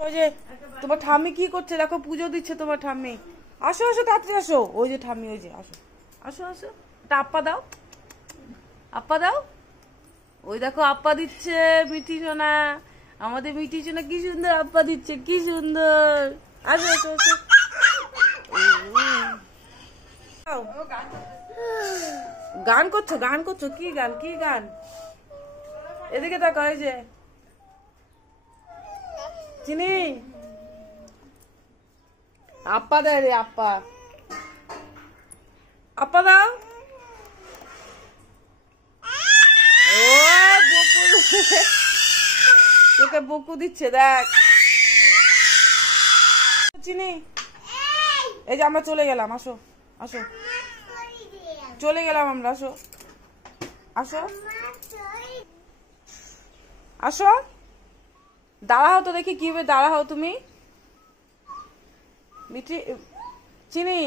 ওই যে তোমার ঠাম্মি কি করছে দেখো, পুজো দিচ্ছে তোমার ঠাম্মি। আসো আসো তাড়াতাড়ি আসো, ওই যে ঠাম্মি, ওই যে আসো আসো আসো, একটা আপ্পা দাও, আপ্পা দাও। ওই দেখো আপ্পা দিচ্ছে মিঠি সোনা, আমাদের মিঠি সোনা কি সুন্দর আপ্পা দিচ্ছে, কি সুন্দর। আসো আসো আসো। গান করছো, গান করছো, কি গান, কি গান? এদিকে তাকা, ওই যে চিনি আপ্পা দেয় রে, আপ্পা, আপ্পা দাও। ও তোকে বকু দিচ্ছে দেখ চিনি। এই যে আমরা চলে গেলাম, আসো আসো, চলে গেলাম আমরা, আসো আসো আসো। দাঁড়াও তো দেখি কি হবে, দাঁড়াও তুমি। মিঠি চিনি,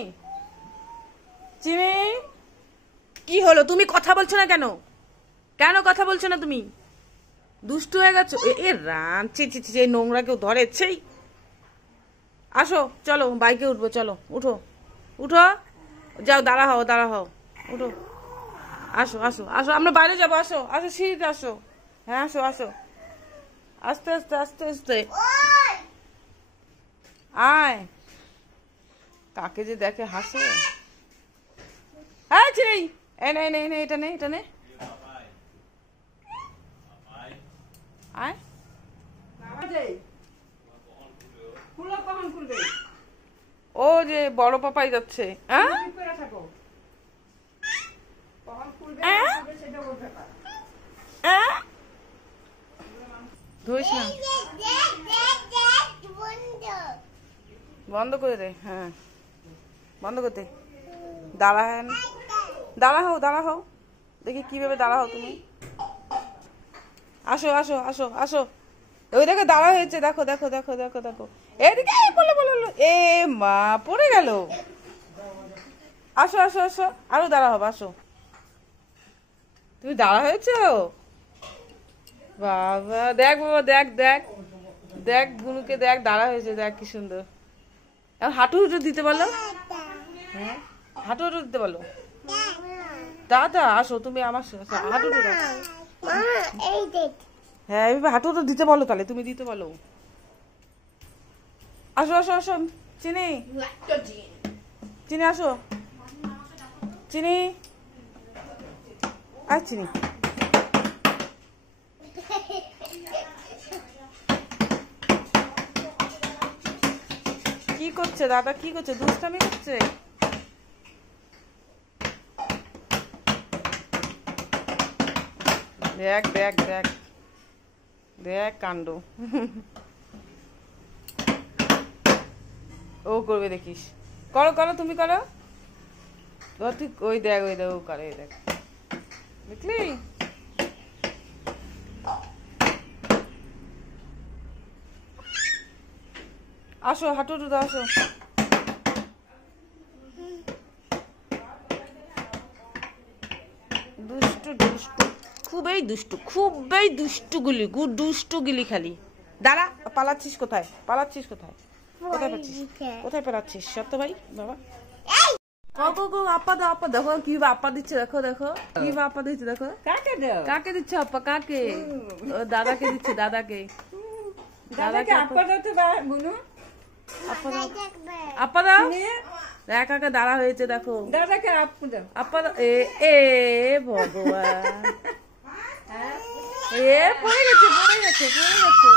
চিনি কি হলো, তুমি কথা বলছো না কেন? কেন কথা বলছো না তুমি? দুষ্টু হয়ে গেছো? এ রাম, ছি ছি ছি, নোংরা কেউ ধরে? সেই আসো, চলো বাইকে উঠবো, চলো উঠো উঠো, যাও, দাঁড়া হও, দাঁড়া হও, উঠো, আসো আসো আসো, আমরা বাইরে যাবো, আসো আসো, সিঁড়িতে আসো। হ্যাঁ আসো আসো, আস্তে আস্তে আস্তে আস্তে আয়। কাকে যে দেখে হাসে। হ্যাঁ চিনি, এই নে নে নে, এটা নে, এটা নে, আয়। ও যে বড় পাপাই যাচ্ছে। ধরিস না, বন্ধ করে দে, হ্যাঁ বন্ধ করতে। দাঁড়ান, দাঁড়া হও, দাঁড়া হও, দেখি কিভাবে দাঁড়া হও তুমি। আসো আসো আসো আসো, ওই দেখো দাঁড়া হয়েছে, দেখো দেখো দেখো দেখো দেখো, এদিকে বলো বলো, এ মা পড়ে গেল। আসো আসো আসো, আরো দাঁড়া হবে, আসো। তুমি দাঁড়া হয়েছো বাবা, দেখ বাবা, দেখ দেখ দেখ, বুনুকে দেখ, দাঁড়া হয়েছে, দেখ কি সুন্দর। এখন হাঁটু হুটু দিতে বলো, হ্যাঁ হাঁটু হুটু দিতে বলো। দাদা আসো, তুমি আমার হাঁটু হুটু, হ্যাঁ এইভাবে হাঁটু হুটু দিতে বলো, তাহলে তুমি দিতে বলো। আসো আসো আসো, চিনি চিনি, আসো চিনি, আর চিনি। কি করছে দাদা, কি করছে, দুষ্টামি করছে? দেখ দেখ দেখ দেখ কাণ্ড। ও করবে দেখিস, করো করো, তুমি করো, তুই ওই দেখ, ওই দেখ ও করে, দেখ দেখলি। আসো হাঁটু দাও, আসো। দুষ্টু দুষ্টু, খুবই দুষ্টু, খুবই দুষ্টু গুলি, দুষ্টু গিলি খালি। দাঁড়া, পালাচ্ছিস কোথায়, পালাচ্ছিস কোথায়, কোথায় পাচ্ছিস, কোথায় পালাচ্ছিস সত্য ভাই বাবা। আপা দাও, আপা দেখো কিভাবে আপা দিচ্ছে, দেখো দেখো কিভাবে আপা দিচ্ছে, দেখো কাকে দিচ্ছে আপা, কাকে? দাদাকে দিচ্ছে, দাদাকে, দাদাকে আপা দাও তো বুনু, আপা দাও, আপা দাও। একা একা দাঁড়া হয়েছে, দেখো দাদাকে আপা দাও। এ ভগবান, এ পড়ে গেছে, পড়ে গেছে, পড়ে গেছে।